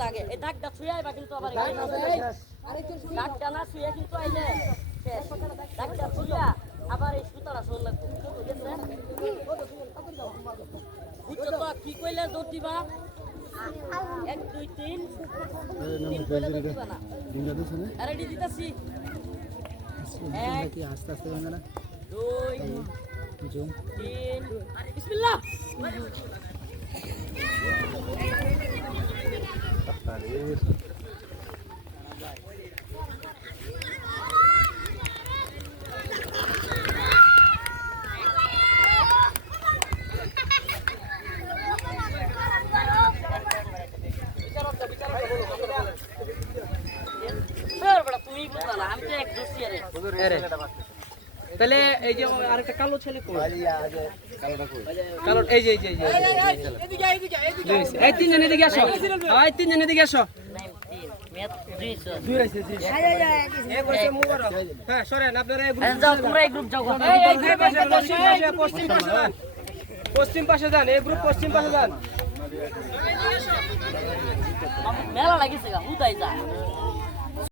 জাগে এই দাগটা ছুঁয়ে আইবা কিন্তু আবার দাগটা না ছুঁয়ে কিন্তু আইলে শেষ দাগটা ছুঁয়া আবার এই সুতাটা শোন লাগবে বুঝছো তো কি কইলে দৌড় দিবা 1 2 3 3 কইলে দৌড় দিবা না রেডি দিতাছি 1 কি আস্তে আস্তে ভাঙা না 2 জুম 3 বিসমিল্লাহ তাহলে এই যে আরেকটা কালো ছেলে কই কালো এই যে এই তিনজন এদিকে আসো এই তিনজন এদিকে আসো হ্যাঁ সরেন আপনারা পশ্চিম পাশে যান এই গ্রুপ পশ্চিম পাশে যান মেলা লাগিছে গা উদাই যায়